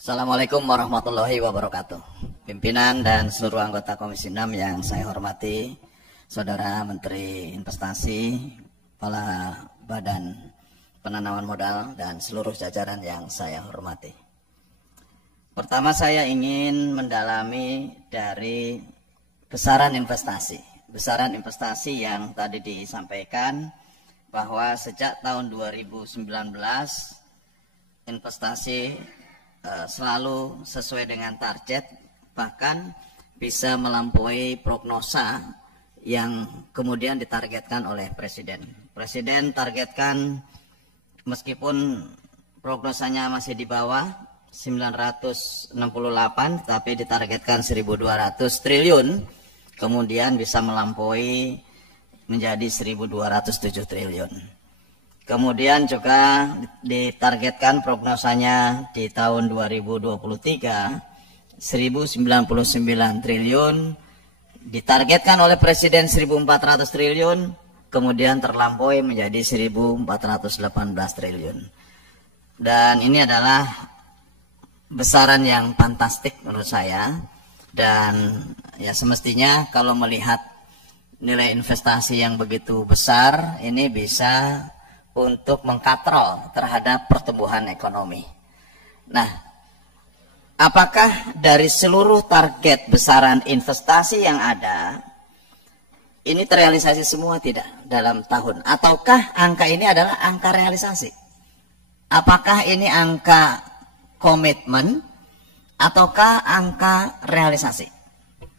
Assalamualaikum warahmatullahi wabarakatuh. Pimpinan dan seluruh anggota Komisi 6 yang saya hormati, Saudara Menteri Investasi, Kepala Badan Penanaman Modal, dan seluruh jajaran yang saya hormati. Pertama, saya ingin mendalami dari besaran investasi. Besaran investasi yang tadi disampaikan bahwa sejak tahun 2019 investasi selalu sesuai dengan target, bahkan bisa melampaui prognosa yang kemudian ditargetkan oleh Presiden. Presiden targetkan meskipun prognosanya masih di bawah 968, tapi ditargetkan 1.200 triliun, kemudian bisa melampaui menjadi 1.207 triliun. Kemudian juga ditargetkan prognosanya di tahun 2023 1.099 triliun, ditargetkan oleh Presiden 1.400 triliun, kemudian terlampaui menjadi 1.418 triliun. Dan ini adalah besaran yang fantastik menurut saya, dan ya semestinya kalau melihat nilai investasi yang begitu besar ini bisa untuk mengkatrol terhadap pertumbuhan ekonomi. Nah, apakah dari seluruh target besaran investasi yang ada ini terrealisasi semua tidak dalam tahun? Ataukah angka ini adalah angka realisasi? Apakah ini angka komitmen ataukah angka realisasi?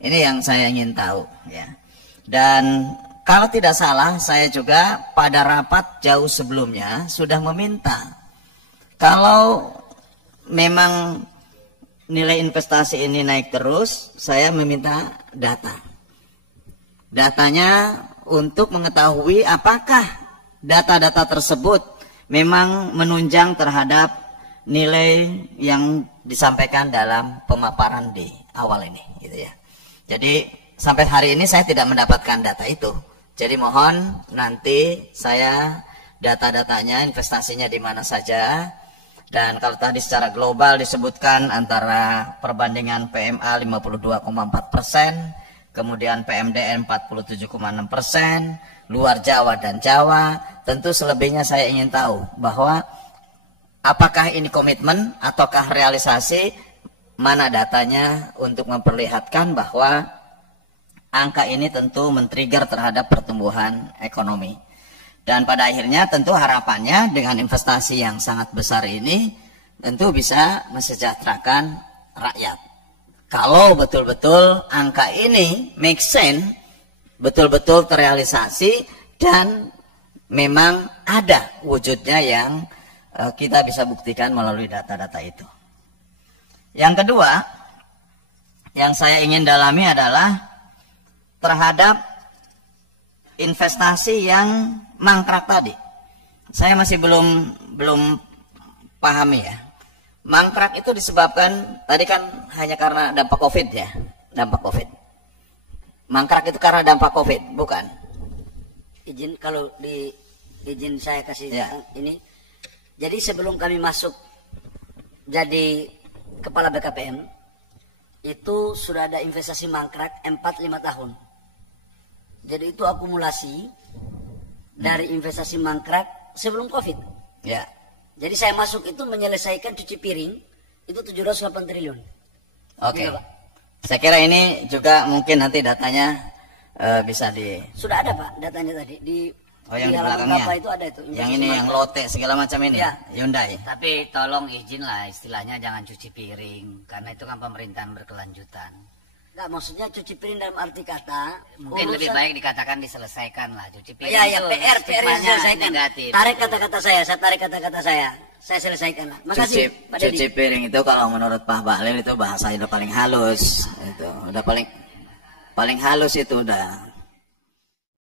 Ini yang saya ingin tahu, ya. Dan kalau tidak salah, saya juga pada rapat jauh sebelumnya sudah meminta kalau memang nilai investasi ini naik terus, saya meminta data. Datanya untuk mengetahui apakah data-data tersebut memang menunjang terhadap nilai yang disampaikan dalam pemaparan di awal ini, gitu ya. Jadi sampai hari ini saya tidak mendapatkan data itu. Jadi mohon nanti saya data-datanya, investasinya di mana saja. Dan kalau tadi secara global disebutkan antara perbandingan PMA 52,4%, kemudian PMDN 47,6%, luar Jawa dan Jawa, tentu selebihnya saya ingin tahu bahwa apakah ini komitmen ataukah realisasi, mana datanya untuk memperlihatkan bahwa angka ini tentu men-trigger terhadap pertumbuhan ekonomi. Dan pada akhirnya tentu harapannya dengan investasi yang sangat besar ini tentu bisa mesejahterakan rakyat. Kalau betul-betul angka ini make sense, betul-betul terrealisasi dan memang ada wujudnya yang kita bisa buktikan melalui data-data itu. Yang kedua, yang saya ingin dalami adalah terhadap investasi yang mangkrak tadi. Saya masih belum pahami ya. Mangkrak itu disebabkan tadi kan hanya karena dampak Covid ya, dampak Covid. Mangkrak itu karena dampak Covid, bukan? Izin kalau izin saya kasih ya. Ini. Jadi sebelum kami masuk jadi kepala BKPM itu sudah ada investasi mangkrak 4-5 tahun. Jadi itu akumulasi dari investasi mangkrak sebelum Covid. Ya. Jadi saya masuk itu menyelesaikan cuci piring itu 708 triliun. Oke. Gitu, Pak. Saya kira ini juga mungkin nanti datanya bisa di. Sudah ada Pak datanya tadi di. Oh, yang di halaman belakangnya. itu ada itu. Yang ini yang lote segala macam ini. Ya. Hyundai. Tapi tolong izin lah istilahnya jangan cuci piring karena itu kan pemerintahan berkelanjutan. Enggak, maksudnya cuci piring dalam arti kata mungkin lebih baik dikatakan diselesaikan lah cuci piring. Ya, itu PR diselesaikan. Negatif. Tarik kata-kata saya tarik kata-kata saya selesaikan lah. Makasih Pak Dedi. Cuci piring itu kalau menurut Pak Bahlil itu bahasa udah paling halus. Itu udah paling halus itu udah.